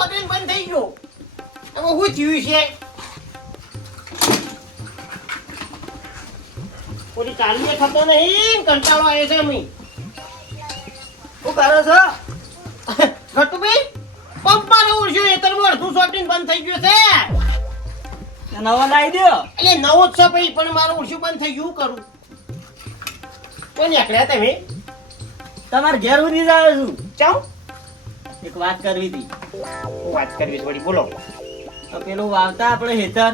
સોબેન બંધ થઈ ગયો. હવે હું થયું છે? કોઈ ચાલીએ થતો નહીં, કંટાળો આવે છે અમી. શું કરો છો? ઘટુભાઈ, પંપ મારો ઉડ્યો એ તરફ અડધું સોટીને બંધ થઈ ગયું છે. નવો લાવી દો. એટલે નવો જ છે ભાઈ, પણ મારું ઉડ્યું બંધ થઈ ગયું કરું. કોણ નીકળ્યા તમે? તમારે ઘેર ઉડી જાવ છું. ચાલ એક વાત કરવી હતી. વાત કરવી છે વળી, બોલો. તો પેલું વાવતા આપણે હેતર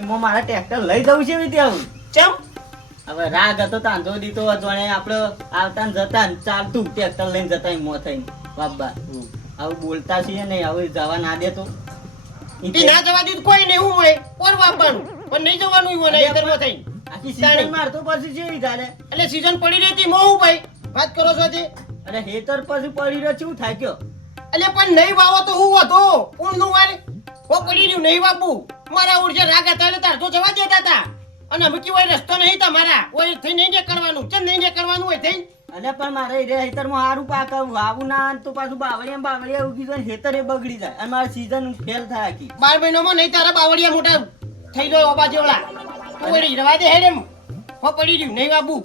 એમાં મારે ટ્રેક્ટર લઈ જવું છે વિતે આવું. ચમ હવે રાગ હતો તાંધો દીધો જોણે આપણે આવતા ને જતા ને ચાલતું ટ્રેક્ટર લઈને જતા એમાં થઈને બાબા આવું બોલતા છીએ ને આવું જવા ના દેતો. ઈ ના જવા દીધું કોઈ નહીં, હું હોય કોણ વાપવાનું, પણ નહીં જવાનું ઈ મને ઈતરમાં થઈ. આખી સીઝન મારતો પછી છે તારે. એટલે સીઝન પડી રહી હતી મોં ભાઈ વાત કરો છો તે. અરે હેતર પછી પડી રહ્યો શું થાય કયો? એટલે પણ નહીં વાવો તો હું હતો કોણ નું વારે હો પડી રહ્યું નહીં વાપું. મારા ઉડજે રાગ હતા એટલે તાર તો જવા દેતા હતા. અને અમે કેવાય રસ્તો નહીં તમારા કોઈ થઈ નહીં નીકળવાનું, ચમ નહીં નીકળવાનું હોય થઈ. અરે પણ મારે હેતર માં સારું પાક આવું ના તો પાછું બાવળિયા ઉગી જાય હેતર એ બગડી જાય અને મારી સીઝન ફેલ થાય આખી. 12 મહિનામાં નહીં તારા બાવળિયા મોટા થઈ જાય ઓબા જેવડા. તું વળી રવા દે હેડેમ હો પડી રહ્યું નહીં વાપું.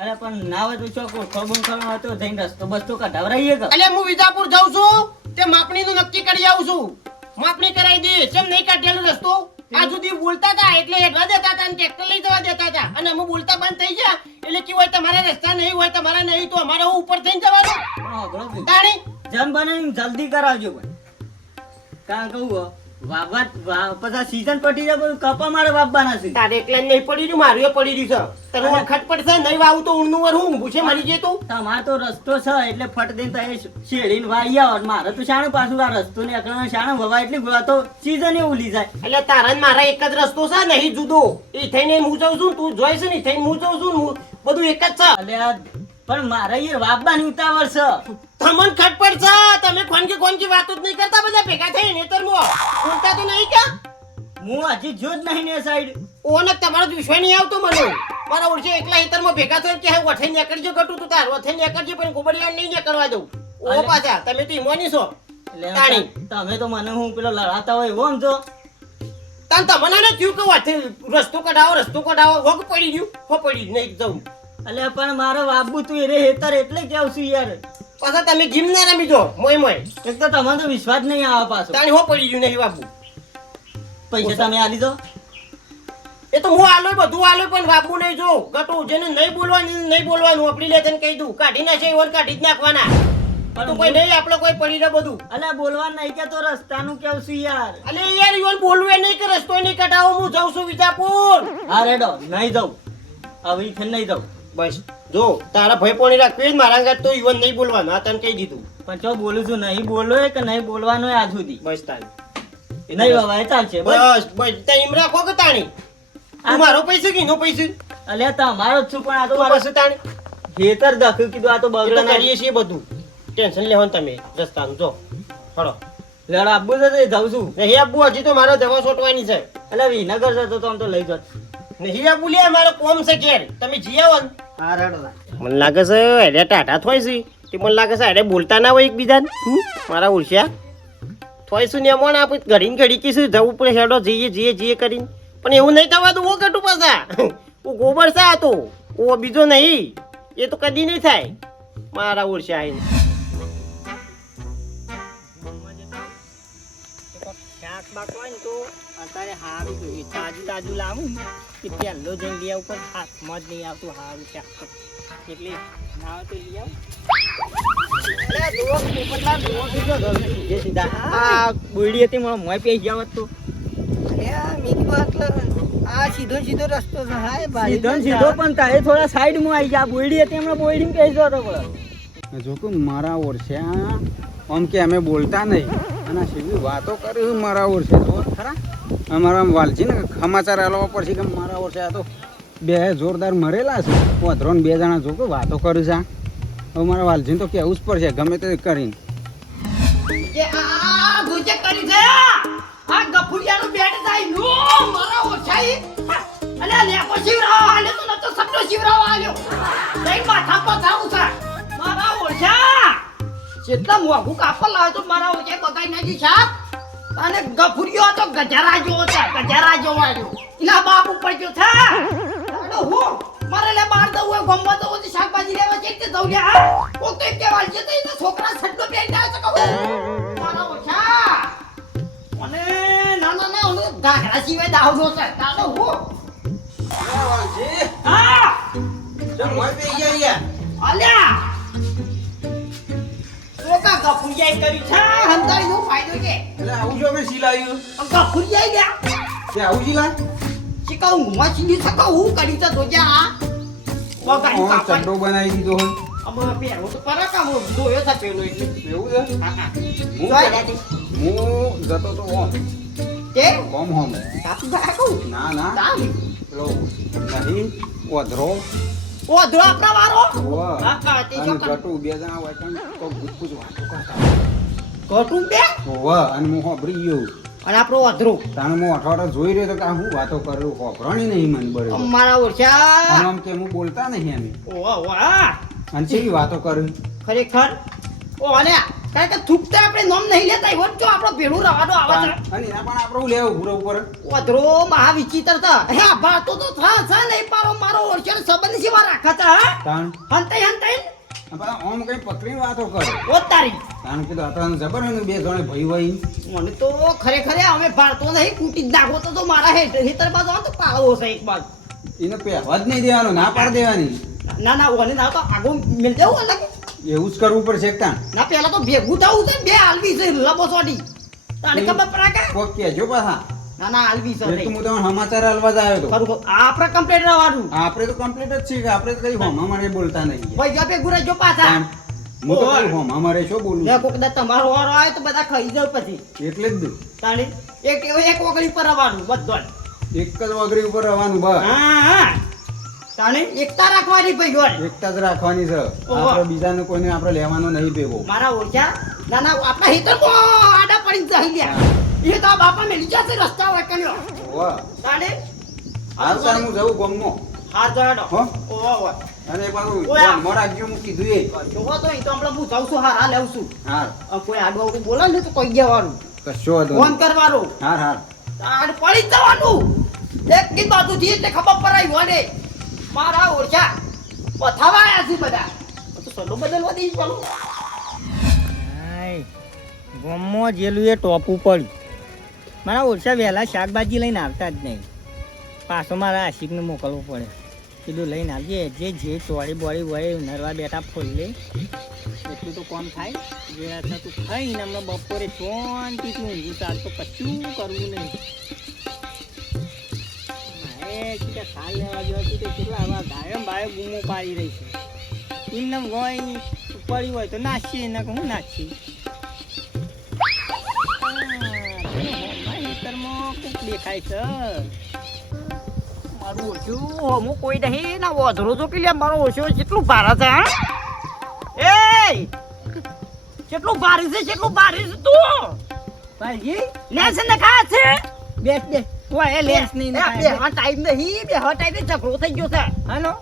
અરે પણ ના હોય તો ચોખ્ખો ખોબું ખોબું હતો જઈને રસ્તો બસ્તો કઢાવરાઈએ કે. એટલે હું વિજાપુર જાઉં છું તે માપણીનું નક્કી કરી આવું છું. માપણી કરાવી દે ચમ નહીં કાઢેલો રસ્તો. આ સુધી બોલતા હતા એટલે હેડવા દેતા હતા અને ટ્રેક્ટર લઈ જવા દેતા હતા અને અમે બોલતા બંધ થઈ ગયા એટલે કે હોય તમારા રસ્તા નહીં હોય તમારા નહીં તો અમારે ઉપર થઈને જવાનું. તાણી જમ બનાવીને જલ્દી કરાવજો ભાઈ. કારણ કહું પછી સીઝન પટી જાય કપા મારે વાપવાના છે. તારે એકલા નહીં પડી રહ્યું મારું એ પડી રહ્યું છે. તને ખટ પડશે નહીં વાવું તો ઊંડનું વર હું ભૂસે મરી જાય તું. તમારે તો રસ્તો છે એટલે ફટ દઈને તમે શેડીને વાઈ આવો. મારે તો શાણે પાછું આ રસ્તો ને એકલા શાણે વવાય એટલે તો સીઝન એ ઉલી જાય. એટલે તારા ને મારા એક જ રસ્તો છે નહીં જુદો. એ થઈને હું જાઉં છું તું જોઈશ ને થઈને હું જાઉં છું બધું એક જ છે. એટલે પણ મારે એ વાપવાની ઉતાવળ છે. તમને ખટપટ છે તમે ખોનકી વાતો જ નહીં કરતા બધા ભેગા થઈ નેતરમાં બોલતા તો નહીં કે હું હજી જો જ નહીં ને સાઈડ ઓને તમારો વિશ્વાસ નહીં આવતો મને. મારા ઓળખે એકલા હેતરમાં ભેગા થયો કે વઠે નીકળજો ગટું તું તાર વઠે નીકળજો પણ ગોબડિયા નહીં નીકળવા દઉં. ઓ પાછા તમે તો ઈમોની છો. એટલે તમે તો મને હું પેલો લડાતા હોય એવો સમજો. તને તમને ને થયું કે વઠે રસ્તો કઢાવો હોગ પડી ગયું હો પડી નહીં જવું. એટલે પણ મારે વાપવું તું એ હેતર એટલે કેવું છું યાર. પાછા તમે જીમ ના રમી જો મોય એક તો તમારો તો વિશ્વાસ નહીં આવે પાછો. તાણી હો પડી ગયું નહીં બાપુ. પૈસા તમે આલી દો. એ તો હું આલો બધું આલો પણ બાપુ નહીં જો ગટુ જેને નહીં બોલવાનું આપણી લે તને કહી દઉં કાઢી નાખે એવર કાઢી જ નાખવાના. પણ કોઈ નહીં આપણે કોઈ પડી રહે બધું. અલ્યા બોલવા નહીં કે તો રસ્તાનું કેવું છું યાર. અલે યાર ઈવન બોલવું એ નહીં કે રસ્તો નહીં કઢાવો હું જાઉં છું વિજાપુર. હા રેડો નહીં જાઉં હવે ઈથે નહીં જાઉં. બસ જો તારા ભાઈ પોણી રાખવી મારા ઘર તો ઈવન નહીં બોલવાનું આ તને કહી દીધું. પણ જો બોલું છું નહીં બોલો કે નહીં બોલવાનું આજ સુધી. બસ તારી નહીં બાબા એ ચાલશે બસ તે એમ રાખો કે તાણી તું મારો પૈસા કે નો પૈસા. અલ્યા તમારો જ છું પણ આ તો મારો છે તાણી ખેતર દખ્યું કીધું આ તો બગડે કરીએ છીએ બધું ટેન્શન લેવાનું તમે રસ્તાનું જો હળો લડ આપવું છે જાઉં છું. નહીં આપવું હજી તો મારો દવા છોટવાની છે. એટલે વિનગર જતો તો આમ તો લઈ જત નહીં આપવું લે મારો કોમ છે ઘેર તમે જી આવો ને. હા રેડો મને લાગે છે એને ટાટા થોય છે તે મને લાગે છે એને બોલતા ના હોય એકબીજાને મારા ઉડ્યા થોય શું ને અમોણ આપણે ઘડીને ઘડી કીશું જવું પડે હેડો જઈએ કરીને પણ એવું નહીં થવા દઉં ઓ કટું પાછા ઓ ગોબર છે આ તો ઓ બીજો નહીં એ તો કદી નહીં થાય મારા ઉડ્યા આવીને. શાક બાક હોય ને તો અત્યારે સારું જોઈએ તાજું લાવું કે પહેલો જઈને લઈ આવું પણ હાથમાં જ નહીં આવતું સારું શાક એટલે ના હોય તો લઈ આવું. બોયડી હતી મને મોય પી ગયા હોત તો આ સીધો રસ્તો છે. હા સીધો પણ તારે થોડા સાઈડમાં આવી ગયા. બોયડી હતી હમણાં બોયડી કહેજો હતો પણ જો કે મારા ઓરછા આમ કે અમે બોલતા નહીં અને સીધી વાતો કરી મારા ઓરછે તો ખરા અમારા વાલજી ને સમાચાર આલવા પડશે કે મારા ઓરછે આ તો બે જોરદાર મરેલા છે પોધરો ને 2 જણા જો કે વાતો કરી છે. હવે મારા વાલજી તો કહેવું જ પડશે ગમે તે કરીને. આ ગફુરિયાનો બેટ થાય નો મારા ઓછાઈ અને લેકો શિવરાવ આલે તો નતો સપનો શિવરાવ આલ્યો દઈ માથા પર થાઉ છે મારા ઓછા જેટલા મોઘું કાપડ લાવ્યો તો મારા ઓછે બગાઈ નાખી સાહેબ અને ગફુરિયો તો ગજરાજો છે ગજરાજો આવ્યો ઇલા બાપ ઉપર ગયો છે અડો હું મારે લે બાર દઉં હોય ગમવા તો ઓછી શાકભાજી લેવા છે તે દઉં લે હા કોક તો કે વાળ છે તો એના છોકરા સડ્ડો બેન જાય છે કહું મારા ઓછા અને ના ના ના ઓલો ગાઘરા સિવાય દાવનો છે દાડો હું હા અલ્યા ઓકા ગફુરિયાઈ કરી છે હંતાઈ નો ફાયદો છે ગફુરિયાઈ લ્યા ચિકાઉ મચી સકો હું કરી તો જોજા વગાઈ કાપા ચડ્ડો બનાવી દીધો હોય અબ પેરો તો પરા કામ જોયો था પેલો એટલે એવું છે હા હા હું હું જતો તો ઓમ કે કોમ હોમ કાપી ભાઈ કહું ના ના તામ પેલો નહીં ઓધરો ઓ ધો આપણા વારો ઓવા હા હા તે અને શું કર ગટુ બે જણા હોય કાંઈ તો ગુજકુજ વાતો કરતા કોટું બે ઓવા અને હું હોભરી ગયો અને આપણો અધરો તાણે હું અઠવાડિયા જોઈ રહ્યો તો કે આ હું વાતો કરું હોભરણી નહીં મને બરાબર અમારા અને ઓછા આમ કે હું બોલતા નહીં અમે ઓ વાહ અને કેવી વાતો કરું ખરેખર ઓ અને કારણ કે થૂકતા આપણે નોમ નહીં લેતા એવો જો આપણો ભેળું રવાનો આવે છે અને એના પણ આપણે લેવું પૂરો ઉપર ઓધરો મહા વિચિત્ર હતા હે ભાતો તો થા છે નહીં પારો મારો ઓળખ્યો સંબંધ સેવા રાખતા હા તાણ હંતાઈ આમ કઈ પકડીને વાતો કરે ઓ તારી તાણ કીધું આ તો જબર હોય ને બે જણે ભાઈ હોય મને તો ખરેખર અમે ભારતો નહીં કૂટી જ નાખો તો મારા હેતર બાજુ આવે તો પાડો છે એક બાજુ એને પહેવા જ નહીં દેવાનું ના પાડ દેવાની ના ના ઓને ના તો આગો મિલ દેવું અલગ એવું જ કરવું પડશે એક તાણ ના પેલા તો ભેગું થવું છે બે હાલવી છે લબો સોડી તાને ખબર પડે કે કોક કહેજો પાછા ના ના હાલવી છે એટલે હું તમને સમાચાર હાલવા જ આવ્યો હતો ખરું આપણે કમ્પ્લીટ રહેવાનું આપણે તો કમ્પ્લીટ જ છે કે આપણે તો કઈ હોમ અમારે બોલતા નહીં ભાઈ ગપે ગુરે જો પાછા તાણ. હું તો કઈ હોમ અમારે શું બોલું ને કોક દા તમારો વારો આવે તો બધા ખાઈ જાવ પછી એટલે જ ને. તાણે એક ઓગળી પર આવવાનું બધો એક જ વગરી ઉપર રહેવાનું બસ હા હા તાણે એકતા રાખવાની ભાઈ ગોળ એકતા જ રાખવાની છે ઓહો. આપણે બીજાને કોઈને આપણે લેવાનો નહીં ભેગો મારા ઓળખ્યા ના ના આપણા હિતરમાં આડા પડી જાય લ્યા એ તો આ બાપા મેલી જશે રસ્તા હોય કન્યો વાહ તાણે હાલ તાર હું જવું ગમનો હાથ જોડો હો ઓહો અને એ પાછું ઓયા. ધ્યાનમાં રાખજો હું કીધું એ જોવો તો ઈ તો હમણાં હું જાઉં છું હાર લેવું છું હાર કોઈ આડું આવડું બોલે ને તો કોઈ જવાનું કશો વાંધો ફોન નહીં. કરવાનો હાર હાર આડ પડી જ જવાનું એક કી બાજુથી એટલે ખબર પડાય વને મારા ઓળખ્યા પથાવા આયા છે બધા તો સડો બદલવા દઈશ ચાલો ગમમાં જેલું એ ટોપું પડ્યું મારા ઓછા વહેલા શાકભાજી લઈને આવતા જ નહીં પાછો મારા આશિકને મોકલવું પડે કીધું લઈને આવજે જે ચોળી બોળી હોય નરવા બેઠા ફોલ લે એટલું તો કોમ થાય જે તું ખાઈને હમણાં બપોરે શાંતિથી ઊંઘી ચાલતો કશું કરવું નહીં મારે કીધે ખાલ લેવા જેવા કીધે કેટલા આવા ગાયમ બાયો બૂમો પાડી રહી છે એમને હોય પડી હોય તો નાચીએ એના હું નાચી દેખાય છે મારું ઓછું હું કોઈ નહીં ના વધરો તો કે મારો ઓછો કેટલું ભારે છે હા એ કેટલું ભારે છે તું ભાઈ લેસ ને ખા છે બેસ બે ઓય લેસ નહીં ને બે હા ટાઈમ નહીં બે હા ટાઈમ ઝઘડો થઈ ગયો છે હાલો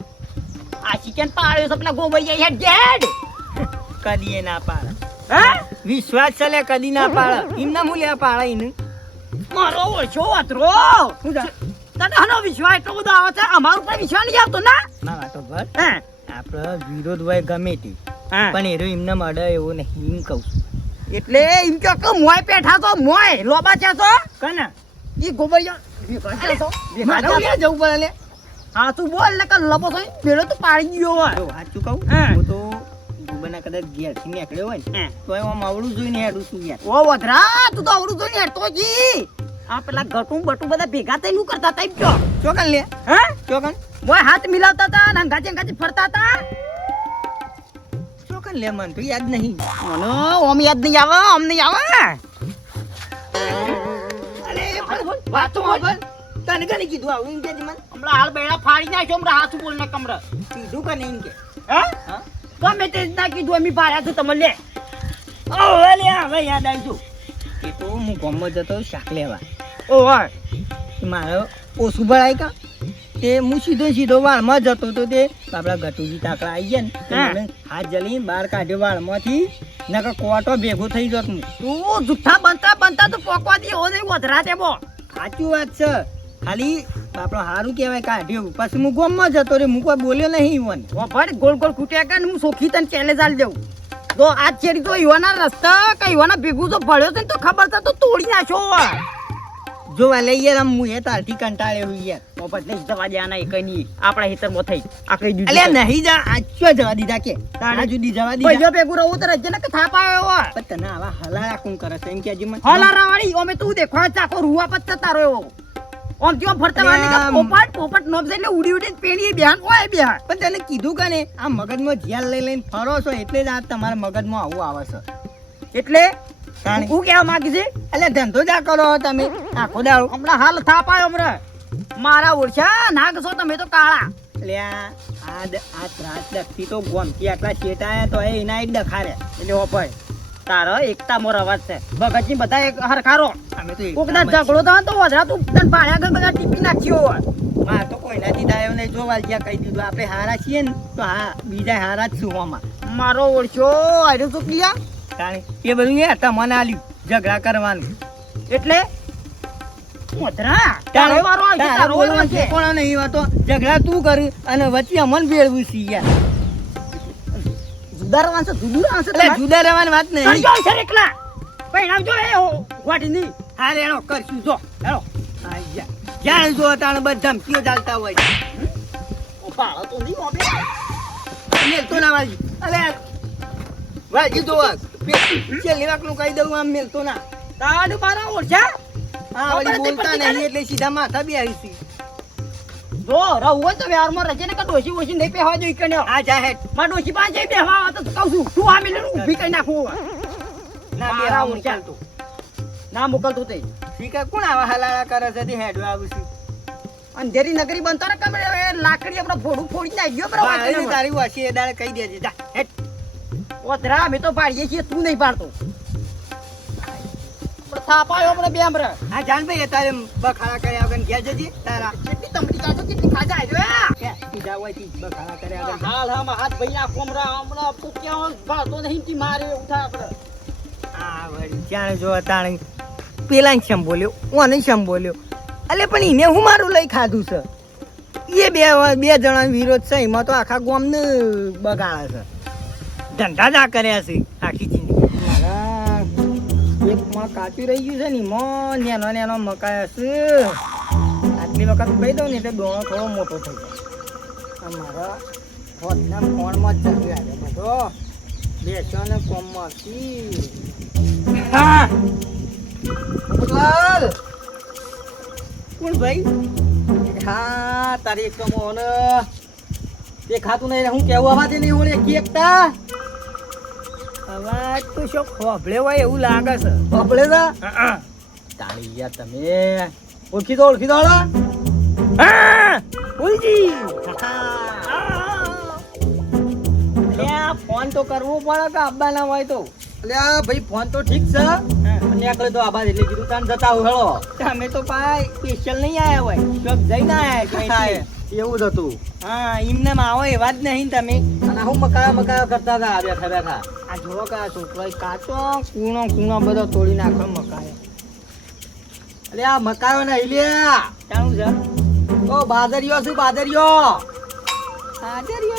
આ ચિકન પાડ્યો છે પેલા ગોબઈ જાય ડેડ કદી ના પાડે હા વિશ્વાસ ચલે કદી ના પાડે એમના મૂલ્ય પાડે એને મારો ઓછો વાતરો તને હનો વિશ્વાસ એટલો બધો આવે છે અમારું પર વિશ્વાસ નહીં આવતો ના ના વાતો ભર આપણે વિરોધ હોય ગમે તે પણ એરો એમને મળે એવો નહીં એમ કહું છું એટલે એમ કે મોય પેઠા તો મોય લોબા છે તો કને ઈ ગોબરિયા જવું પડે લે હા તું બોલ ને કે લબો થઈ પેલો તો પાડી ગયો હોય સાચું કહું હું તો ગુબના કદાચ ઘેરથી નીકળ્યો હોય ને તો એમાં આવડું જોઈને હેડું છું યાર ઓ વધરા તું તો આવડું જોઈને હેડતો જી આ પેલા ગટું બટું બધા ભેગા થઈને શું કરતા હતા જો ચોકન લે હા ચોકન મોય હાથ મિલાવતા હતા ને અંગાચે ફરતા હતા ચોકન લે મન તો યાદ નહીં મને ઓમ યાદ નહીં આવે ઓમ નહીં આવે અરે વાતો બોલ તને કને કીધું આવું ઇન કે મન હમણાં હાલ બેડા ફાડી નાખ્યો હમણાં હાથ બોલ ને કમરા કીધું કે નહીં કે હા ગમે તે ના કીધું અમે પાડ્યા તો તમે લે ઓ લે હવે યાદ આવી છું એ તો હું ગામમાં જતો શાક લેવા ઓ હોય મારો ઓછું ભરાય કા તે હું સીધો વાળમાં જતો તો તે આપણા ગટુજી તાકડા આવી ગયા ને મને હાથ જલી બહાર કાઢ્યો વાળમાંથી નકર કોટો ભેગો થઈ જત હું તું જુઠ્ઠા બનતા તો પોકવા દે હો નહીં વધરા તે બો સાચું વાત છે ખાલી આપણો હારું કહેવાય કાઢ્યું પછી હું ગોમમાં જતો રે હું કોઈ બોલ્યો નહીં ઈવન ભાઈ ગોળ ગોળ ખૂટ્યા કર હું સોખી તને કેલે ચાલ જાઉં તો આજ છેડી તો ઈવાના રસ્તા કે ઈવાના ભેગું તો ભળ્યો છે ને તો ખબર છે તો તોડી નાખો જો લઈ યાર હું એ તારથી કંટાળ્યો હું યાર પોપટ નહીં જવા દે આના કઈ નહીં આપણા હિતરમાં થઈ આ કઈ દીધું અલ્યા નહીં જા આજો જવા દીધા કે તારા જુદી જવા દીધા ભાઈ ભેગું રહું તો રજે ને કે થાપ આવ્યો હોય પણ તને આવા હલારા કોણ કરે છે એમ કે હજી મને હલારા વાળી ઓમે તું દેખો ચાકો રૂવા પત્ત તારો એવો ઓમ ત્યાં ફરતા વાળી કે પોપટ નોબ જઈને ઉડી ઉડીને પેણી બેહાન હોય બેહાન પણ તને કીધું કે ને આ મગજમાં જ્યાં લઈને ફરો છો એટલે જ આ તમારા મગજમાં આવું આવે છે એટલે હું કેવા માંગી છે એટલે ધંધો જ કરો તમે આખો દાડો હમણાં હાલ થાપ આવ્યો હમણાં મારા ઓળખ્યા નાગ છો તમે તો કાળા એટલે આ ત્રાસ દખતી તો ગોમતી આટલા ચેટાયા તો એના એક ડખારે એટલે ઓપાય તારો એકતા મોર અવાજ છે ભગતજી બધા એક હરખારો અમે તો કોકના ઝઘડો થાય તો વધરા તું તને પાયા ગર બધા ટીપી નાખ્યો હોય માં તો કોઈનાથી દાયો નહીં જો વાલજીયા કહી દીધું આપણે હારા છીએ ને તો હા બીજા હારા જ છું આમાં મારો ઓળખ્યો આવ્યો તો ક્લિયા તાણી એ બધું એ તમને આલ્યું ઝઘડા કરવાનું એટલે વધરા તારો મારો તારો બોલવાનું છે કોણ નહીં વાતો ઝઘડા તું કરી અને વચ્ચે અમન ભેળવું છે યાર જુદા રહેવાની વાત નહીં એકલા પૈણામ જો એ વાટી ની હા રેણો કરશું જો હેલો જ્યાં જો તાણ બધા ધમકીઓ ચાલતા હોય ઓ પાળો તો નહીં ઓબે મેલતો ના વાજી અલે વાજી જો છેલ્લી વાકનું કહી દઉં આમ મેલતો ના તાડ મારા ઓછા હા વળી બોલતા નહીં એટલે સીધા માથા બે આવી છે જો રહું હોય તો વ્યવહારમાં રજે ને કે ડોશી ઓછી નહીં પહેવા જોઈએ કે આ જાહેર માં ડોશી પાસે બેહવા આવે તો કહું છું તું આ મિલે ઊભી કરી નાખું ના બેહવા મોકલતો ના મોકલતો તે ઠીક કોણ આવા હલાલા કરે છે તે હેડવા આવું છું અંધેરી નગરી બનતો ને કમે લાકડી આપણે ફોડું ફોડી નાખ્યો બરાબર તારી વાસી એ દાડે કહી દેજે જા હેટ ઓતરા અમે તો પાડીએ છીએ તું નહીં પાડતો થાપાયો આપણે બે આમરે આ જાન ભાઈ તારે બખાડા કર્યા વગર ગયા જજી તારા કેટલી તમડી કાઢો કેટલી ખાજા આવ્યો કે સીધા હોય થી બખાડા કર્યા વગર હાલ હમ હાથ ભઈના કોમરા હમણા પૂક્યા ભાતો નહીં તી મારે ઉઠા આપણે આ વળી જાણે જો તાણે પેલા શમ બોલ્યો ઓને શમ બોલ્યો અલે પણ ઈને હું મારું લઈ ખાધું છે એ બે જણા વિરોધ છે એમાં તો આખા ગામને બગાડે છે ધંધા જ આ કર્યા છે આખી જિંદગી મારા એક માં કાચું રહી ગયું છે ને એમાં નેનો મકાય છે આટલી વખત કહી દઉં ને એટલે ડોણો થોડો મોટો થઈ જાય અમારા હોદના ફોનમાં જ ચાલી આવે બધો બેસો ને કોમમાં હા કોણ ભાઈ હા તારી એક મોન તે ખાતું નહીં હું કેવું આવા દે નહીં ઓળે કેકતા અવાજ તો શું ખોભળે હોય એવું લાગે છે ખોભળે છે તાળી યાર તમે ઓળખી દો હા ઓલજી ફોન તો કરવો પડે કે આબા ના હોય તો અલ્યા ભાઈ ફોન તો ઠીક છે અને આકડે તો આબા એટલે કીધું તાન જતા આવ હેળો તમે તો ભાઈ સ્પેશિયલ નહીં આયા હોય શોક જઈને આયા એવું જ હતું હા એમને આવો એવા જ નહીં તમે અને હું મકાયા કરતા હતા બેઠા આ જોવો કે આ છોકરો કાચો કૂણો બધો તોડી નાખો મકાયો અરે આ મકાયો નહીં લે જાણું છે ઓ બાદરિયો છે બાદરિયો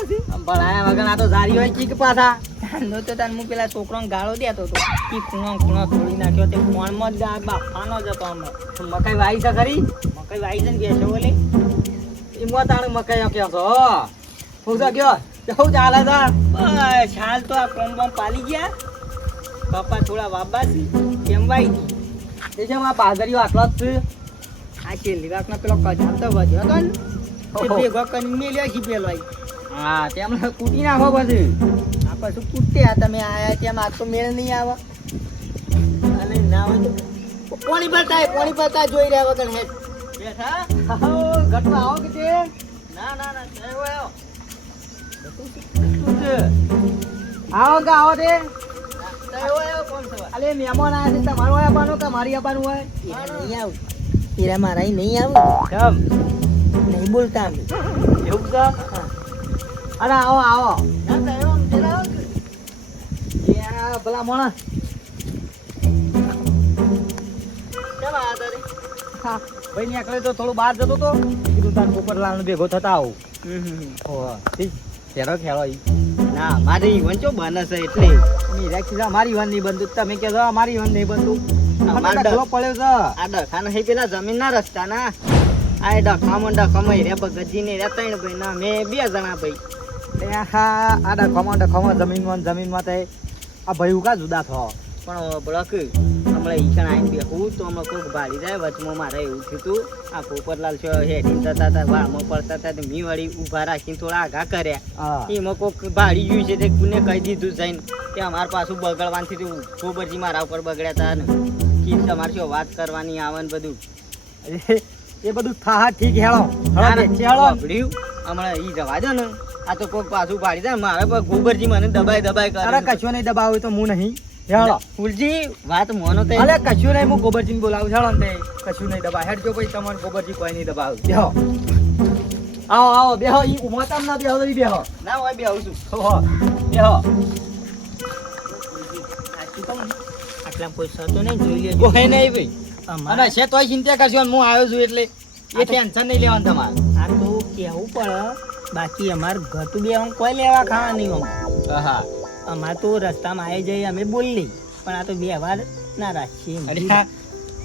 છે ભણાયા વગર આ તો ઝારી હોય કીક પાછા નો તો તાન હું પેલા છોકરાને ગાળો દેતો હતો કી કૂણો તોડી નાખ્યો તે ફોનમાં જ બાફાનો જ હતો અમે મકાઈ વાઈ છે ખરી મકાઈ વાઈ છે ને બેસો બોલે એમાં તાણે મકાઈ ક્યાં છો પૂછો કયો કેવું ચાલે છે બસ હાલ તો આ કોમ પાલી ગયા પપ્પા થોડા વાબા છે કેમ ભાઈ એ છે આ બાદરીઓ આટલો જ છે આ છેલ્લી વાકનો પેલો કજાર તો વધ્યો હતો ને તે ભેગો કરીને મેલ્યો છે પેલો હા તેમને કૂટી નાખો પછી આ પછી કૂટતે આ તમે આયા તેમ આ તો મેળ નહીં આવે અને ના હોય તો પાણી ભરતા જોઈ રહ્યા વગર હેડ બેઠા ઘટવા આવો કે તે ના આવો કે આવો તે અલે મહેમાન આયા છે તમારો આવવાનું કે મારી આવવાનું હોય નહીં આવ તેરા મારા નહીં આવ કેમ નહીં બોલતા અમે એવું છે અરે આવો આ ભલા મોણા કેમ આયા તા રે? હા ભાઈ નીકળે તો થોડું બહાર જતો તો કીધું તાર પોપટલાલ ભેગો થતા આવું ઓહ ઠીક ખેડો ખેડો ઈ ના મારી ઈવન ચો બને છે એટલે મી રાખી મારી ઈવન નહીં બનતું તમે કહો છો મારી ઈવન નહીં બનતું અમારો ડખલો પડ્યો છે આ ડખાના હે પેલા જમીનના રસ્તા ના આ ડખામાં ડખામાં રે બગજી ને રે ત્રણ ભાઈ ના મે બે જણા ભાઈ આ ડખામાં જમીનમાં તે આ ભાઈ કા જુદા થો પણ બળક હમણાં ઈકણ આવીને બેહું તો હમણાં કોઈક ભાડી જાય વચમાં મારે એવું થયું હતું આ પોપટલાલ છો હેડીને જતા હતા વાળમાં પડતા હતા મી વળી ઊભા રાખીને થોડા આઘા કર્યા એમાં કોઈક ભાડી ગયું છે તે કોને કહી દીધું જઈને કે અમારે પાછું બગડવાથી તું ગોબરજી મારા ઉપર બગડ્યા હતા ને કી તમારે શું વાત કરવાની આવે ને બધું એ બધું થા ઠીક હેળો હમણાં ઈ જવા દો ને આ તો કોઈક પાછું ભાડી જાય મારે ગોબરજી મને દબાઈ કરે કશું નહીં દબાવ્યું તો હું નહીં ફૂલજી વાત મોનો તે અલે કશું નહીં હું ગોબરજીને બોલાવું છાળો ને કશું નહીં દબા હેડ જો પછી તમારે ગોબરજી કોઈ નહીં દબાવ બેહો આવો બેહો ઈ ઉમાતામ ના બેહો ઈ બેહો ના હોય બેહું છું હો બેહો આટલા પૈસા તો નહીં જોઈ લેજો કોઈ નહીં ભાઈ અને છે તોય ચિંતા કરશો હું આવ્યો છું એટલે એ ટેન્શન નહીં લેવાનું તમારે આ તો કેવું પડે બાકી અમાર ઘટું બે કોઈ લેવા ખાવા નહીં હા અમાર તો રસ્તામાં આવી જઈએ અમે બોલી પણ આ તો વ્યવહાર ના રાખીએ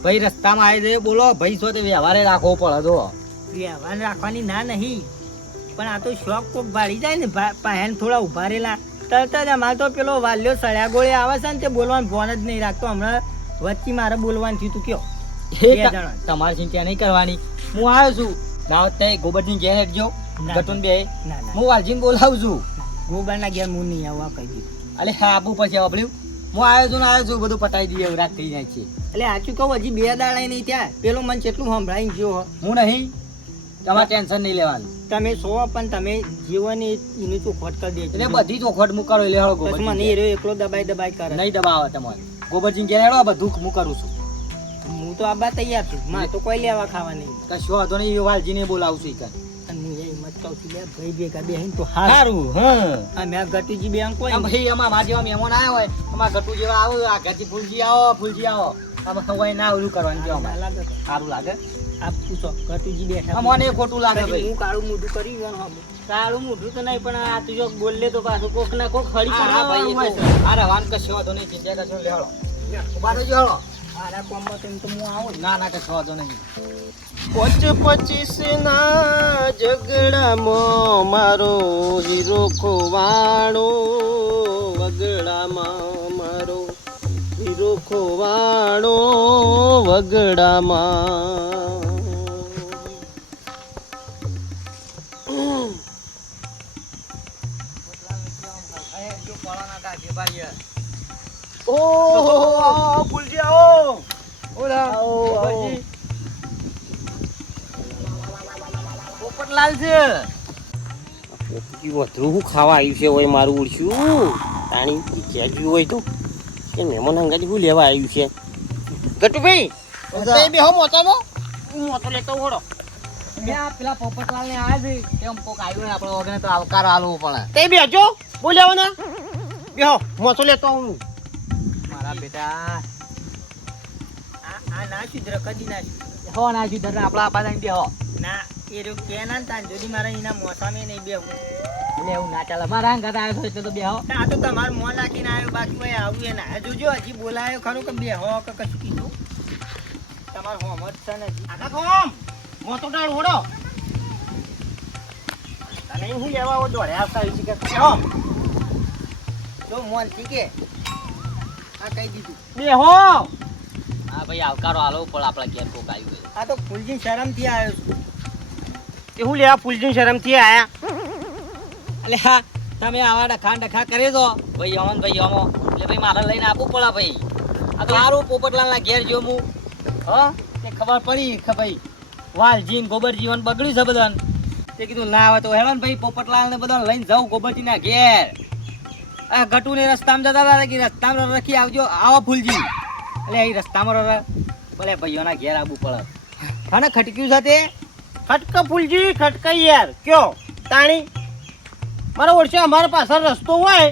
ભાઈ રસ્તામાં આવી જઈએ બોલો ભાઈ છો તે વ્યવહારે રાખવો પડે જો વ્યવહાર રાખવાની ના નહીં પણ આ તો શોખ કોક ભાડી જાય ને પાયન થોડા ઉભા રહેલા તરત જ અમારે તો પેલો વાલ્યો સળિયા ગોળે આવે છે ને તે બોલવાનું ફોન જ નહીં રાખતો હમણાં વચ્ચે મારે બોલવાનું થયું તું કયો તમારે ચિંતા નહીં કરવાની હું આવ્યો છું દાવત તે ગોબરજી ઘેર હેડજો ગટુન બે હું વાલજીને બોલાવું છું ગોબરના ઘેર હું નહીં આવવા કહી દીધું અલે હા આબુ પછી આવડ્યું હું આવ્યો છું બધું પટાઈ દઈએ રાત થઈ જાય છે એટલે સાચું કહું હજી બે દાડા નહીં ત્યાં પેલો મને કેટલું સંભળાઈ ગયો હું નહીં તમારે ટેન્શન નહીં લેવાનું તમે સો પણ તમે જીવન એની ચોખવટ કરી દેજો એટલે બધી ચોખવટ હું કરું એટલે હેળો ગોબર મને એ એકલો દબાઈ કરે નહીં દબાવે તમારે ગોબરજી ઘેર હેડો બધું હું કરું છું હું તો આબા તૈયાર છું મારે તો કોઈ લેવા ખાવા નહીં કશો વાંધો નહીં વાલજીને બોલાવું છું ઈ અને હું એ મત કહું છું ભાઈ ભેગા બેહીને તો સારું હા મેં ગટુજી બે અંક કોઈ ભાઈ અમાર મા જેવા મહેમાન આવ્યા હોય અમાર ગટુ જેવા આવો આ ઘરથી ફૂલજી આવો આમાં હોય ના ઓલું કરવાનું જો અમારે સારું લાગે આપ પૂછો ગટુજી બેઠા મને ખોટું લાગે ભાઈ હું કાળું મોઢું કરી કાળું મોઢું તો નહીં પણ આ તું જો બોલે તો પાછું કોક ના કોક હળી કરવા ભાઈ આ રવાન કશો વાંધો નહીં ચિંતા કરશો લેહળો ઉભા રહેજો હળો આરા કોમમાં તો હું આવું ના કશો વાંધો નહીં 25 ના ઝઘડામાં મારો હીરો ખોવાણો વગડામાં મારો હીરો ખોવાણો વગડામાં ઓહો ફૂલજી આવો ઓલા પોપટલાલ છે વધુ ખાવા આવ્યું છે હોય મારું ઉડશું તાણી ક્યાં હોય તો કે મહેમાન અંગાજી શું લેવા આવ્યું છે ગટુભાઈ બે હો મોચાનો હું મોટો લેતો ઓળો પેલા પોપટલાલ ને આવ્યા છે કેમ કોક આવ્યો ને આપણો વગર તો આવકાર આલવો પડે તે બેજો બોલ્યાવો ને બેહો મોટો લેતો હું મારા બેટા આ ના સુધર કદી ના હો ના સુધર આપણા પાછા બેહો ના એ જો કે ના તાન જોડી મારા એના મોસામે નહીં બેહું એટલે એવું ના ચાલે મારા અંગાત આવ્યો એટલે તો બેહો આ તો તમાર મોં નાખીને આવ્યો બાકી ભાઈ આવું એ ના જોજો હજી બોલાયો ખરું કે બેહો કે કશું કીધું તમાર હોમત છે ને આખા કોમ મોટો ડાળ ઓડો અને હું લેવા ઓ દોડે આવતા આવી છે કે બેહો જો મોન ઠીકે આ કહી દીધું બેહો હા ભાઈ આવકારો આલો પણ આપણા ઘેર કોક આવ્યું આ તો ફૂલજી શરમથી આવ્યો છું તે હું લેવા ફૂલજી શરમથી આયા એટલે હા તમે આવા ડખા કરે છો ભાઈ અમન ભાઈ અમો એટલે ભાઈ મારે લઈને આપવું પડે ભાઈ આ તો સારું પોપટલાલના ઘેર જો હું તે ખબર પડી કે ભાઈ વાલજીન ગોબરજીવન બગડ્યું છે બધાને તે કીધું ના આવે તો હેડો ને ભાઈ પોપટલાલને બધાને લઈને જાઉં ગોબરજીના ઘેર આ ગટુને રસ્તામાં જતા હતા કે રસ્તામાં રખી આવજો આવો ફૂલજી એટલે એ રસ્તામાં ભલે ભાઈઓના ઘેર આવવું પડે અને ખટક્યું છે તે ખટકા ફૂલજી ખટકા યાર કયો તાણી મારા વર્ષે અમારા પાછળ રસ્તો હોય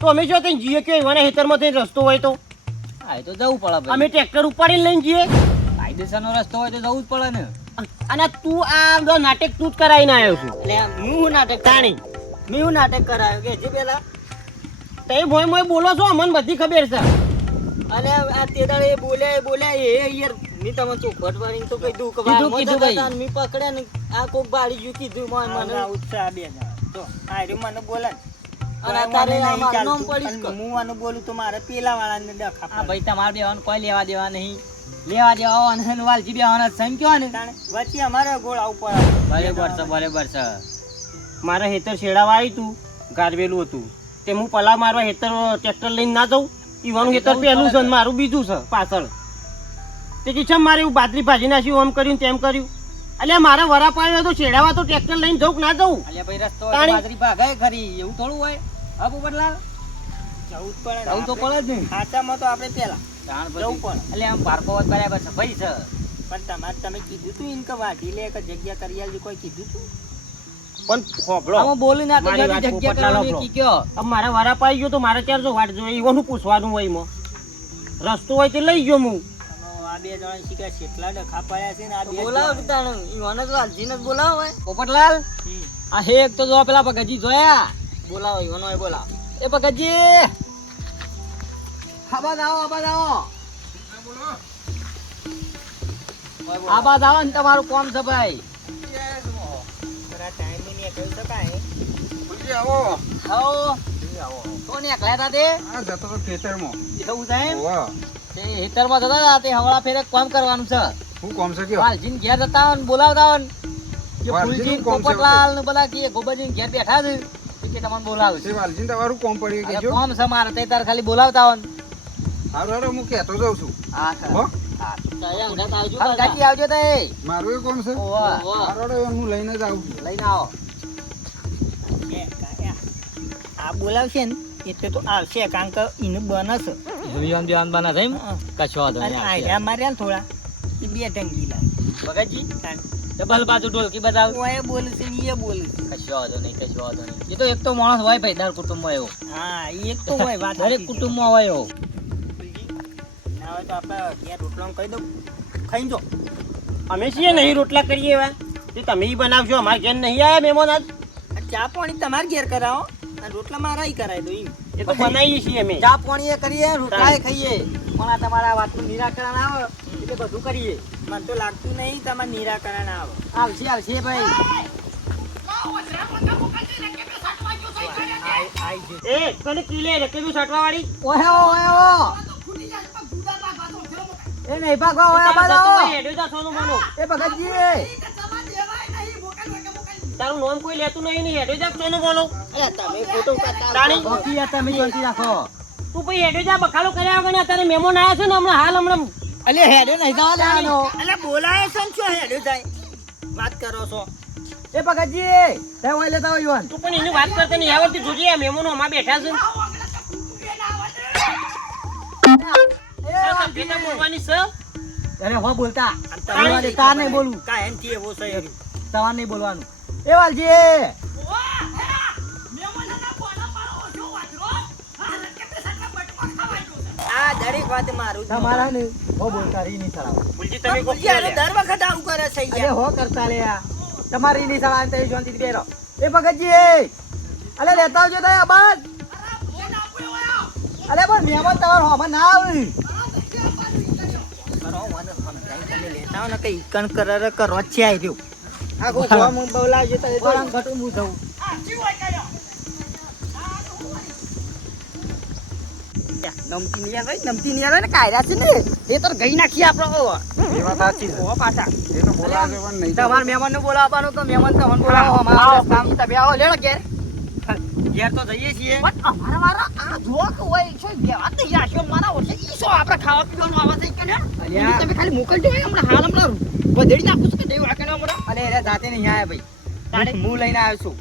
તો અમે જો ત્યાં જઈએ કે એવાના ખેતરમાં ત્યાં રસ્તો હોય તો હા એ તો જવું પડે ભાઈ. અમે ટ્રેક્ટર ઉપાડીને લઈને જઈએ. કાયદેસરનો રસ્તો હોય તો જવું જ પડે ને. અને તું આ બધો નાટક તું જ કરાવીને આવ્યો છું. એટલે હું નાટક તાણી મેં હું નાટક કરાયો કે જે પેલા તે મોય મોય બોલો છો અમને બધી ખબર છે. અને આ તે દાડે બોલ્યા એ યાર મેં તમને ચોખવટ વાળીને તો કીધું કે કીધું વાળમાં ભાઈ. જતા હતા ને મેં પકડ્યા ને આ કોક બાળી ગયું કીધું મને ઉત્સાહ બે તો આ રહ્યું મને બોલે અને તારે આ મારું નામ પડીશ કે? હું આનું બોલું તો મારે પેલા વાળાને ડખા આ ભાઈ તમારે બેવાનું કોઈ લેવા દેવા નહીં. લેવા દેવા અને વાલજી બેવાના સમજ્યો ને. વચ્ચે અમારે ગોળ આવું પડે બરાબર છે. મારા હેતર શેડાવા આવ્યું તું ગારવેલું હતું તે હું પલા મારવા હેતર ટ્રેક્ટર લઈને ના જાઉં. ઈવાનું હેતર પહેલું છે ને મારું બીજું છે પાછળ. તે કે છે મારે એવું બાજરી ભાજી નાખ્યું આમ કર્યું ને તેમ કર્યું. અલ્યા મારા વરા પાડ્યો તો શેડાવા તો ટ્રેક્ટર લઈને જાઉં કે ના જાઉં. અલ્યા ભાઈ રસ્તો તાણી. બાજરી ભાગાય ખરી એવું થોડું હોય. હા પોપટલાલ જવું જ પડે જવું તો પડે જ ને. ખાતામાં તો આપણે પેલા જાણ જવું પછી પડે. એટલે આમ પારકો વાત બરાબર છે ભાઈ છે. પણ તમારે તમે કીધું તું ઇનકે વાઢી લે કે જગ્યા કરી આલજો કોઈ કીધું તું પણ હોભળો. આમાં બોલી ના તો મારી વાત જગ્યા પોપટલાલ કરવાની હોભળો. કી કયો. अब मारा वारा पाई गयो तो मारे चार जो वाट जो ईवनु पूछવાનું હોય મો રસ્તો હોય તે લઈ ગયો હું. આ બે જણા શીખ્યા કેટલા ડખા પડ્યા છે ને આ બે બોલાવો તાણ ઈવાને જ વાલજીને જ બોલાવો હોય. પોપટલાલ આ હેક તો જો પેલા પગજી જોયા. બોલાવો ઈવાનો હોય બોલાવો. એ પગજી આબાદ આવો. આબાદ આવો ને તમારું કોમ છે ભાઈ. જરા ટાઈમ ની કહી શકાય આવો તો ને એકલા હતા તે આ જતો તો ખેતરમાં એવું છે એમ? વાહ તે હેતરમાં જતા હતા તે હવળા ફેરે કામ કરવાનું છે. હું કોમ છે કયો વાલજીને ઘેર જતા હોય ને બોલાવતા હોય ને કે વાલજીનું ફૂલજી કોમ છે પોપટલાલ ને બધા કે ગોબરજી ઘેર બેઠા છે કે તમને બોલાવે છે. તે વાલજીને તમારું કોમ પડી અરે ગયું કોમ છે મારે તે તાર ખાલી બોલાવતા હોય ને. હારું હારું હું કહેતો જાઉં છું હા હો ગાજી આવજો તે. મારું એ કોમ છે ઓવા. હારું હારું હું લઈને જ આવું છું લઈને આવો. આ બોલાવશે ને એટલે તો આવશે કારણ કે એને બનશે વિવાન દિવાન બના થઈ કશો વાંધો અને આયરા માર્યા ને થોડા એ બે ટંગી લાગે ભગતજી ડબલ બાજુ ઢોલકી બતાવ. ઓય બોલે છે ને એ બોલે છે કશો વાંધો નહીં. એ તો એક તો માણસ હોય ભાઈ દર કુટુંબમાં એવો. હા એ એક તો હોય વાત દરેક કુટુંબમાં હોય એવો. ના હોય તો આપણે ઘેર રોટલાનું કહી દઉં ખાઈ જો અમે છીએ નહીં રોટલા કરીએ એવા તે તમે ઈ બનાવજો અમારે ઘેર નહીં આયા મહેમાન આજ. આ ચા પાણી તમારે ઘેર કરાવો અને રોટલા મારા ઈ કરાવી દો એમ એ તો બનાવીએ છીએ અમે. ચા પાણી એ કરીએ રોટલાએ ખાઈએ પણ આ તમારા વાતનું નિરાકરણ આવે એટલે બધું કરીએ. મને તો લાગતું નહીં તમારે નિરાકરણ આવે આવશે ભાઈ. એ કને કિલે રકેલું સાટવા વાળી ઓહે એ નહીં ભાગવા ઓહે તારા બાદો. જતો હોય હેડ્યો જા સોનું મોનો. એ ભગતજી તારું નામ કોઈ લેતું નહીં ને હેડ્યો જા સોનું મોનો. તમે ખોટું કરતા તાણી બાકી આ તમે શાંતિ રાખો. તું પછી હેડ્યો જા બખાડો કર્યા વગર ને અત્યારે મહેમાન આવ્યા છે ને હમણાં અલે હેડે નહીં જવા દેવાનો. એટલે બોલાય છે ને શું હેડ્યું જાય વાત કરો છો એ ભગતજી તે ઓય લેતા હોય યુવાન. તું પણ એની વાત કરતા નહીં આવડતી જોજે આ મહેમાનો અમાર બેઠા છે ભેગા બોલવાની છે. અરે હો બોલતા તમારે તાર નહીં બોલવું. કાંઈ એમથી એવો છે એમ. તમાર નહીં બોલવાનું. એ વાલજી આ દરેક વાત મારું જ તમારા ને હો બોલતા રી નહીં ચલાવો. ભૂલજી તમે કોક ભૂલજી, આનો દર વખત આવું કરે છે અરે યાર. હો કરતા લે આ તમારી નહીં ચલાવે તે શાંતિથી બેરો. એ ભગતજી અલે લેતા આવજો તે અબાદ. અલે પણ મહેમાન તમારો હોમાં ના આવે. કરો, મને સમજાય. તમે લેતા હો ને કઈ ઈકણ કરાર કરો જ છે આ રહ્યું. આખું હા. ગામ બોલાવજો તો એ તો ગોળામ ઘટું હું જઉં. નમતી નહીં આવે ને કાયરા છે ને એ તો ગઈ નાખીએ આપણે એ વાત સાચી છે. ઓ પાછા એ તો બોલાવા જવાનું નહીં. તમારે મહેમાન નું બોલાવવાનું તો મહેમાન તમને બોલાવો આવો. અમારા કામ તમે આવો લેણો ઘેર ઘેર તો જઈએ છીએ પણ અમારા વાળા આ જોક હોય શું બેવા તો યાર શું મારા ઓછે ઈ શું આપણે ખાવા પીવાનું આવા થઈ કે અલ્યા. તમે ખાલી મોકલજો હમણાં વધેડી નાખું છું કે દેવ આકે હમણાં અલે એને જાતે નહીં આયા ભાઈ. હું લઈને આવ્યો છું.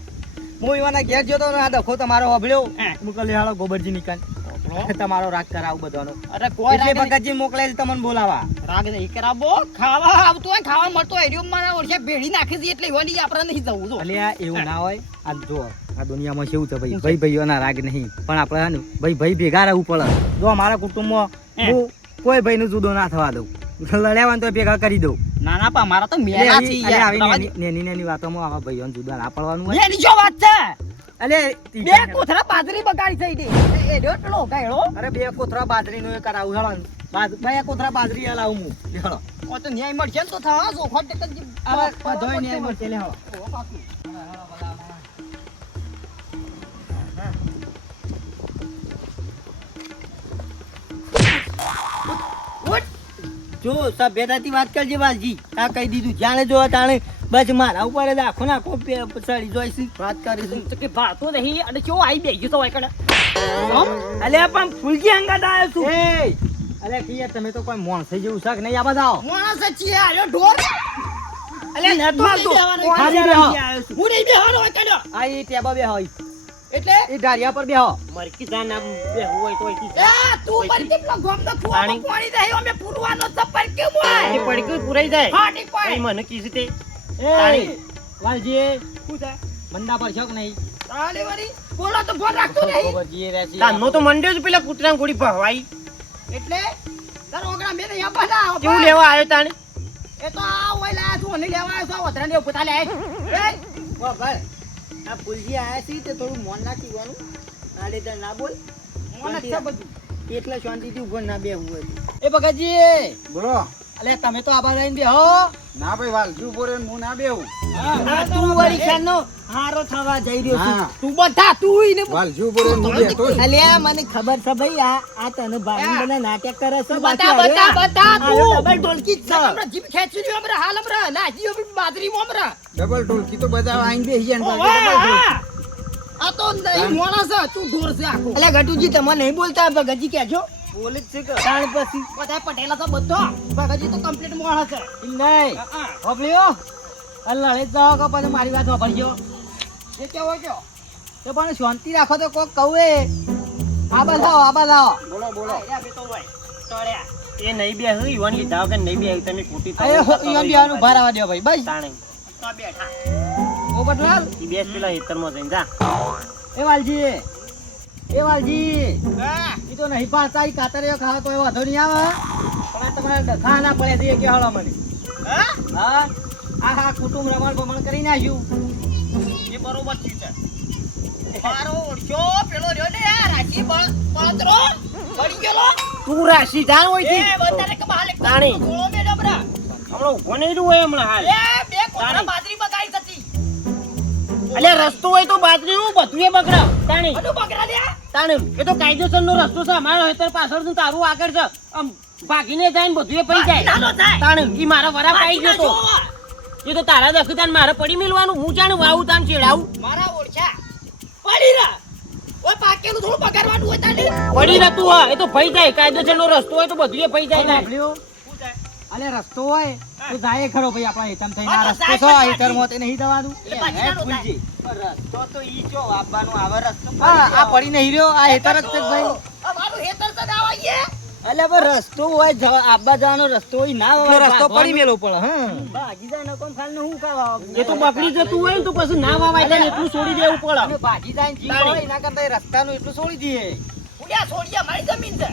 હું ઈવાના ઘેર ગયો તો ને આ ડખો તમારો હોભળ્યો. હું કહું હાલો ગોબરજી નિકાલ. તમારો રાગ કરાવું બધાનો અરે કોઈ એટલે રાગ નહીં. ભગતજી મોકલે છે તમને બોલાવા રાગ નહીં કરાવો ખાવા આવતું હોય ખાવા મળતો હોય એરિયો મારા ઓળખ્યા ભેળી નાખી દઈએ એટલે એવાની આપણે નહીં જવું જો અલ્યા એવું ના હોય આ જો આ દુનિયામાં કેવું છે ભાઈ ભાઈ ભાઈઓના રાગ નહીં પણ આપણે હે ને ભાઈ ભેગા રહેવું પડે જો અમારા કુટુંબમાં હું કોઈ ભાઈનું જુદો ના થવા દઉં લડ્યા તો ભેગા કરી દઉં ના ના પણ મારા તો અલ્યા મેળા આવી છે યાર. અલ્યા આવી નાની નાની વાતોમાં આવા ભાઈઓને જુદા ના પડવાનું હોય એની જો વાત છે અલે બે કોથળા બાજરી બગાડી થઈ દે એ એટલો ગાયડો અરે બે કોથરા બાજરીનું એ કરાવું હેળો બે કોથરા બાજરી હલાવું હું હેળો ઓ તો ન્યાય મળશે ને તો થવા જો ખોટ ટક અરે બધોય ન્યાય મળશે લે હેળો જો સભ્યતાથી વાત કરજે વાલજી આ કહી દીધું જાણે જો તાણે બસ મારા ઉપર જ આખો નાખો સડી જોઈશ વાત કરીશું તો કે ભાતો નહીં અને કેવો આવી બેહ્યો તો હોય કડે અલ્યા પણ ફૂલજી અંગાત આવ્યો છું એ અલ્યા કિયા તમે તો કોઈ મોણ થઈ જેવું શાક નહીં આ બધા માણસ જ છીએ આર્યો ઢોર અલ્યા નતો આવતો ખાલી બેહો હું નહીં બેહવાનો હોય કડ્યો આ એ ટેબા બે હોય એટલે એ ઢારિયા પર બેહો મરકી જાન આમ બેહવું હોય તો અહીંથી એ તું પર કેટલો ગોમ નો ફુવાનો પાણી દે અમે પૂરવાનો સફર કેમ હોય એ પડક્યું પુરાઈ જાય ફાટી પછી પડે મને કીધું તે એ વાલજી શું થાય મંદા પર છોક નહીં તાલે વળી બોલો તો ફોન રાખતો નહીં ખબરજી રહેશે તાનો તો મંડ્યો જ પેલા કૂતરાની ગોળી ભવાઈ એટલે તારો ઓગણા મેં નહીં આપવાના કેવું લેવા આવ્યો તાણે એ તો આ હોય લાયા તું નહીં લેવા આવ્યો છો ઓતરા ને પોતા લે એ ઓ ભાઈ આ ફૂલજી આયા છે તે થોડું મોન ના કીવાનું આડે તો ના બોલ મોન જ છે બધું એટલે શાંતિથી ઉભો ના બેહવું હોય એ ભગતજી બોલો અલે તમે તો આબા લઈને બેહો ના ભાઈ વાલજી ઉભો રહે હું ના બેહું આ તું વળી શાનો હારો થવા જઈ રહ્યો હા છે તું બધા તું ઈને વાલજી ઉભો રહે હું બેઠો છું. અલ્યા મને ખબર છે ભાઈ આ તને ભાઈ મને નાટક કરે છે બતા બતા બતા તું ડબલ ઢોલકી જ છે હમણાં જીભ ખેંચી લ્યો હમણાં હાલ હમણાં નાચી હમણાં બાજરી માં હમણાં ડબલ ઢોલકી તો બધા આઈને બેસી જાય ને ઓવે, બાકી ડબલ ઢોલકી. આ તો નહીં મોણા છે તું ઢોર છે આખો અલ્યા ગટુજી તમે નહીં બોલતા ભગતજી કહેજો બોલે જ છે કે તાણ પછી બધા પટેલા તો બધો ભગતજી તો કમ્પ્લીટ મોણા છે એમ નહીં હોબલ્યો અલ્લા એ જાઓ કે પછી મારી વાત હોબળજો એ કેવો કયો તો પણ શાંતિ રાખો તો કોક કહું એ આબા લાવો બોલો બોલો એ નહીં બે ઈવન કીધા વગર નહીં બે તમે ખોટી તો અરે ઈવન બિહારનું ભાર આવવા દ્યો ભાઈ બસ તાણે તો બેઠા ઓ બટલાલ ઈ બેસ પેલા હેતરમાં જઈને જા એ વાલજી હા ઈ તો નહીં પાડતા ઈ કાતરિયો ખાવા કોઈ વાંધો નહીં આવે પણ તમારે ડખા ના પડે છે કે હળો મને હા હા આખા કુટુંબ રમણ ભમણ કરી નાખ્યું એ બરોબર છે મારો ઓળખ્યો પેલો રહ્યો ને યાર રાજી બળતરો પડી ગયેલો તું રાશી જા હોય એ બતારે કે બાલે તાણી. ગોળો મેડો બરા હમણાં ઉભો નહીં રહ્યું હોય હમણાં હાલ એ બે કોથળા તાણી. બાજરી બગાડી હતી એટલે રસ્તો હોય તો બાજરી નું બધું એ બગડાવ તાણી બધું બગડા લ્યા તાણી એ તો કાયદેસર નો રસ્તો છે અમારો હેતર પાછળ નું તારું આગળ છે આમ ભાગીને જાય ને બધું એ પડી જાય નાનો થાય તાણી ઈ મારા વરાપ આવી ગયો તો એ તો તારા દખતાન મારે પડી મેલવાનું હું જાણે વાવું તાન ચેડાવું મારા ઓળખ્યા પડી રા ઓય પાકેલું થોડું બગાડવાનું હોય તાડી પડી નતું હોય એ તો ફઈ જાય કાયદેસર નો રસ્તો હોય તો બધું એ ફઈ જાય તાણી. સાંભળ્યું? અલે રસ્તો હોય તો જાય ખરો ભાઈ આપણા હેતમ થઈને હા, આ તો રસ્તો જાય છે આ પણ હેતરમાં તે નહીં જવાનું એ બાજુ નાનો ફૂલજી. રસ્તો તો ઈ જો આવવાનું આવે રસ્તો હા આ પડી નહીં રહ્યો આ હેતર જ છે ભાઈ અમારું હેતર તો ના આવીએ અલે પણ રસ્તો હોય આબા જવાનો રસ્તો હોય ના હોય રસ્તો પડી મેલો પડે હા ભાગી જાય નકોમ ખાલી હું કરવા એ તો બગડી જતું હોય ને તો પછી ના વાવાય જાય ને એટલું છોડી દેવું પડે અને ભાગી જાય ને જીવ તાળી. હોય એના કરતા એ રસ્તાનું એટલું છોડી દઈએ ઉડ્યા છોડિયા મારી જમીન છે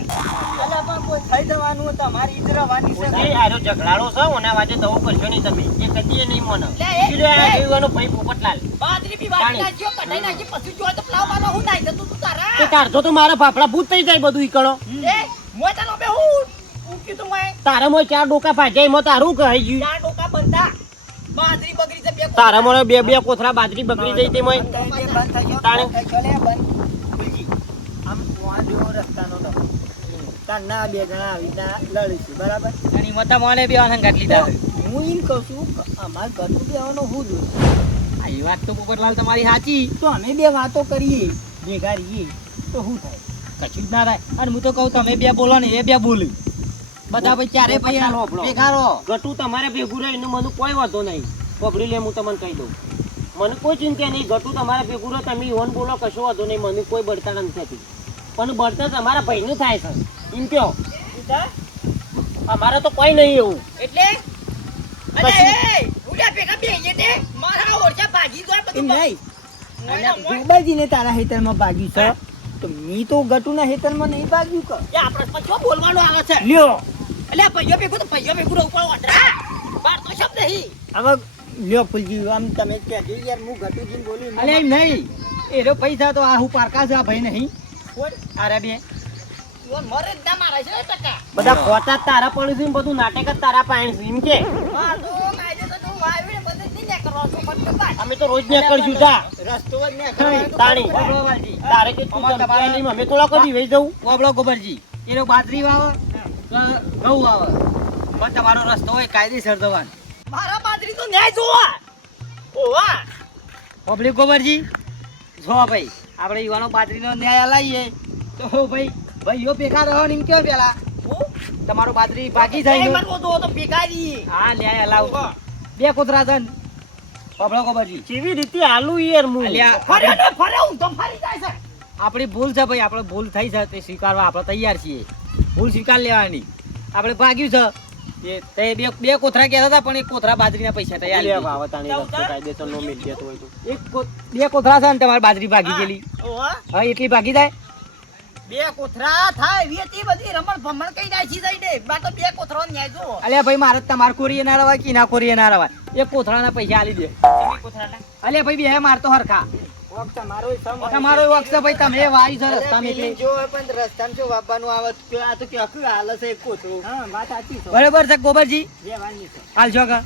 અલે પણ કોઈ થઈ જવાનું તમારી ઇજરવાની એ છે આરો ઝઘડાડો છે ઓના વાજે દવો કરશો નહીં તમે એ કદીએ નહીં મને લે, એ, કીધું આ એ. ગયુવાનો ભાઈ પોપટલાલ બાજરી બી વાટી તાણી. નાખ્યો કઢાઈ નાખી પછી જો તો પ્લાવવાનો હું નાઈ જતું તું તે તારા કાઢતો તો મારા ફાફડા ભૂત થઈ જાય બધું ઈકણો એ મોટાનો બે હું કીધું મેં તારા મોય ચાર ડોકા ભાજાય એમાં તારું કહી ગયું ચાર ડોકા બંધા બાજરી બગડી છે બે તારા મોને બે બે કોથળા બાજરી બગડી જઈ તે મોય બંધ થઈ ગયો તાણે. થઈ ગયો લે બંધ બીજી આમ આ જેવો રસ્તાનો તો તારના બે જણા આવી રીતના લડીશું બરાબર ઘણી મોટા મોને બે હંગાટ લીધા હું એમ કહું છું કે અમારે ઘરનું બેવાનો હું જોયું આ એ વાત તો પોપટલાલ તમારી સાચી તો અમે બે વાતો કરીએ ભેગા રહીએ તો શું થાય કશું જ ના થાય અને હું તો કહું તમે બે બોલો ને એ બે બોલે બધા ભાઈ ચારે ભાઈ પોપટલાલ હોભળો. ભેગા રહો ગટુ તમારે ભેગું રહે એનું મને કોઈ વાંધો નહીં પકડી લે હું તમને કહી દઉં મને કોઈ ચિંતા નહીં ગટુ તમારે ભેગું રહે તમે ઈવન બોલો કશો વાંધો નહીં મને કોઈ બળતરા નથી થતી પણ બળતર તમારા ભાઈનું થાય છે એમ કયો અમારે તો કોઈ નહીં એવું એટલે અરે પછી- એ ઉડા ભેગા બેહીએ તે મારા ઓરછા ભાગી જાય એમ બધું નહીં મોય ના મોય. ગોબરજીને તારા હેતરમાં ભાગ્યું છે તો મી તો ગટુના હેતરમાં નહીં ભાગ્યું કે એ આપણે પછી શું બોલવાનું આવે છે લ્યો એટલે ભાઈઓ ભેગું તો ભાઈઓ ભેગું રહું પણ વાંદરા બાર તો શબ્દ નહીં હવે લ્યો ફૂલજી આમ તમે કહેજો યાર હું ગટુજીને બોલ્યું અલે એમ નહીં એનો પૈસા તો આ હું પારકા છે આ ભાઈ નહીં કોણ આરે બે તું મરે જ ના મારે છે ટકા બધા ખોટા જ તારા પડ્યું છે ને બધું નાટક જ તારા પાણી છે એમ કે હા તો કાયદે તો તું વાવીને બધે જ નહીં કરવા છો પણ તું કાઢ. અમે તો રોજ ને કરશું જા રસ્તો જ ને તાણી ગોબરજી તારે કે તું અમારે તમારા નહીં અમે થોડા કદી વહી જવું બોબડો ગોબરજી એનો બાજરી વાવે કે ઘઉં વાવે પણ તમારો રસ્તો હોય કાયદેસર જવાનો મારા બાજરી તો ન્યાય જોવા ઓવા પબ્લિક ગોબરજી જો ભાઈ આપણે યુવાનો બાજરીનો ન્યાય લાવીએ તો ભાઈ ભાઈઓ ભેગા રહો ને એમ કેવો પેલા તમારો બાજરી ભાગી જાય નહીં ને. મરવો તો તો ભેગાઈ હા ન્યાય લાવ બે કૂતરા છે ને. પબડો ગોબરજી કેવી રીતે હાલું યાર હું અલ્યા, ફરે ને ફરે હું તો ફરી જાય છે આપણી ભૂલ છે ભાઈ આપણે ભૂલ થઈ છે તે સ્વીકારવા આપણે તૈયાર છીએ ભૂલ સ્વીકાર લેવાની આપણે ભાગ્યું છે તે બે કોથરા કહેતા હતા પણ એક કોથરા બાજરીના પૈસા તૈયાર લે લીધા. બાવા તાણી રસ્તો કાયદેસર નો મિલ જતો હોય તો બે કોથરા છે ને તમારી બાજરી ભાગી ગયેલી ઓવા હા એટલી ભાગી જાય બે કોથરા થાય વેતી બધી રમણ ભમણ કઈ નાખી જાય ને બા તો બે કોથરો ન્યાય જો અલ્યા ભાઈ મારે તમારે કોરીએ ના રવાય કે ના કોરીએ ના રવાય એક કોથરાના પૈસા આલી દે બે કોથરાના અલ્યા ભાઈ બે મારતો હરખા તમારો વખત છે ભાઈ તમે વાઈ છો રસ્તામાં એટલે બરાબર છે ગોબરજી હાલ છો કે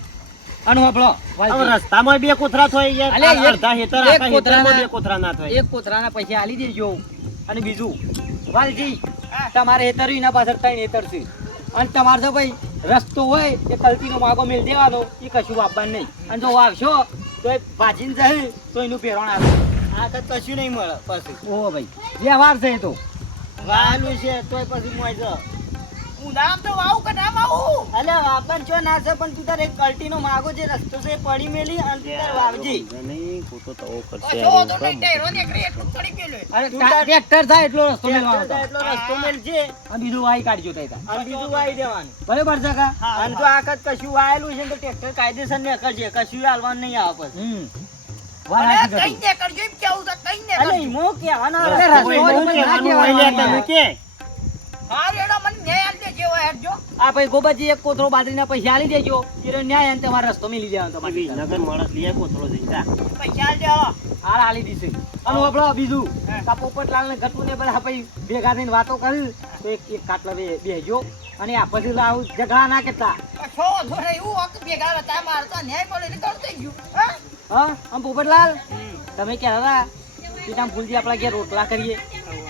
અનુ આપણો હવે રસ્તામાં બે કોથરા થાય યાર અલ્યા, એક- અડધા હેતર એક આખા કોથરાના- હેતરમાં બે કોથરા ના થાય એક કોથરાના પૈસા આલી દેજો અને બીજું વાલજી તમારે હેતર એના પાછળ ત્રણ હેતર છે અને તમારે તો ભાઈ રસ્તો હોય એ કલતીનો માગો મેળ દેવાનો એ કશું વાપવાનું નહીં અને જો વાવશો તો એ ભાજીને જાય તો એનું પેરણ આવે આ તો કશું નહીં મળે પછી ઓહો ભાઈ વ્યવહાર છે એ તો વાલું છે તોય પછી મોય છે ઉનાળામાં તો વાવું કે ના વાવું અલ્યા વાપન છો ના છે પણ તું તારે કલટીનો માગો જે રસ્તો છે એ પડી મેલી અને તું તારે વાવજી નહીં ખોટો તો ઓ કરશે જો તો નહીં ટેરો નીકળી એટલું પડી ગયેલું અરે ટ્રેક્ટર થાય એટલો રસ્તો મેળવાનો તો. એટલો રસ્તો મેલજે અને બીજું વાઈ કાઢજો તઈ અને બીજું વાઈ દેવાનું બરાબર છે કા અને જો આ વખત કશું વાયેલું છે ને તો ટ્રેક્ટર કાયદેસર ને કરજે કશું હાલવાનું નહીં આવે પછી વાર અરે હાચી કઈ કીધું. ને કરજો એમ કેવું છે કઈ ને અલે કરજો ઈમો કહેવાનો અરે રસ્તો રસ્તો હોય. હોય. કહેવાનું હોય લે તમે કે હા રેડો મને ન્યાય આલ દે જેવો હેડજો આ ભાઈ ગોબાજી એક કોથળો બાજરીના પૈસા આલી દેજો એનો ન્યાય અને તમારો રસ્તો મિલી દેવાનો તમારે વિસનગર માણસ લે કોથળો જઈ જા પૈસા આલ દે હો. હાલ આલી દીશે અને આપણો બીજું કા પોપટલાલ ને ગટુ ને બધા ભાઈ ભેગા થઈને વાતો કરી તો એક કાટલા બેહજો અને આ પછી લાવ ઝઘડા ના કેટલા છો થોડે એવું હોક ભેગા હતા મારે તો ન્યાય મળે એટલે ઘણું થઈ ગયું હા હા આમ પોપટલાલ તમે કહેતા હતા કે આમ ફૂલજી આપણા ઘેર રોટલા કરીએ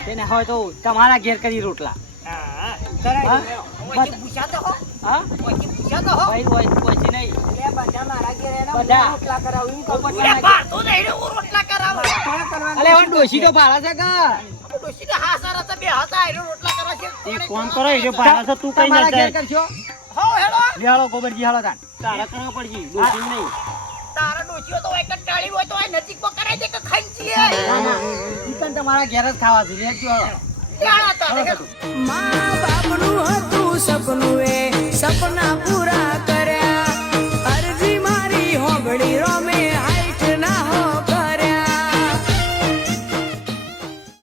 તેને હોય તો તમારા ઘેર કરી રોટલા હા હા? ઓય પૂછા તો હો હા ઓય પૂછા તો હો ભાઈ હોય પછી નહીં એટલે બધા મારા ઘેર એના બધા. રોટલા કરાવું એમ કહું. ઉરે બાર તો નહીં હું રોટલા કરાવું અલે હવે ડોશી તો ભાડા છે કા આપણે ડોશી તો હા સારા તો બે હતા એનો રોટલા કરવા છે એક કામ કરો એ જો પાછા છે તું કઈ ના તમારા ઘેર જાય કરશો હો હેડો લેહાળો ગોબરજી હાલો તાન તારા કરવા પડશે દોષી નહીં તારા ડોશીઓ તો એક જ ટાળી હોય તો આ નજીકમાં કરાઈ દે કે ખાઈ જઈએ ના ના ચિકન તમારા ઘેર જ ખાવા છે લેજો હાલો. ક્યાં હતા હાલો હેડો. કાકા. માં બાપનું હતું સપનું એ સપના પૂરા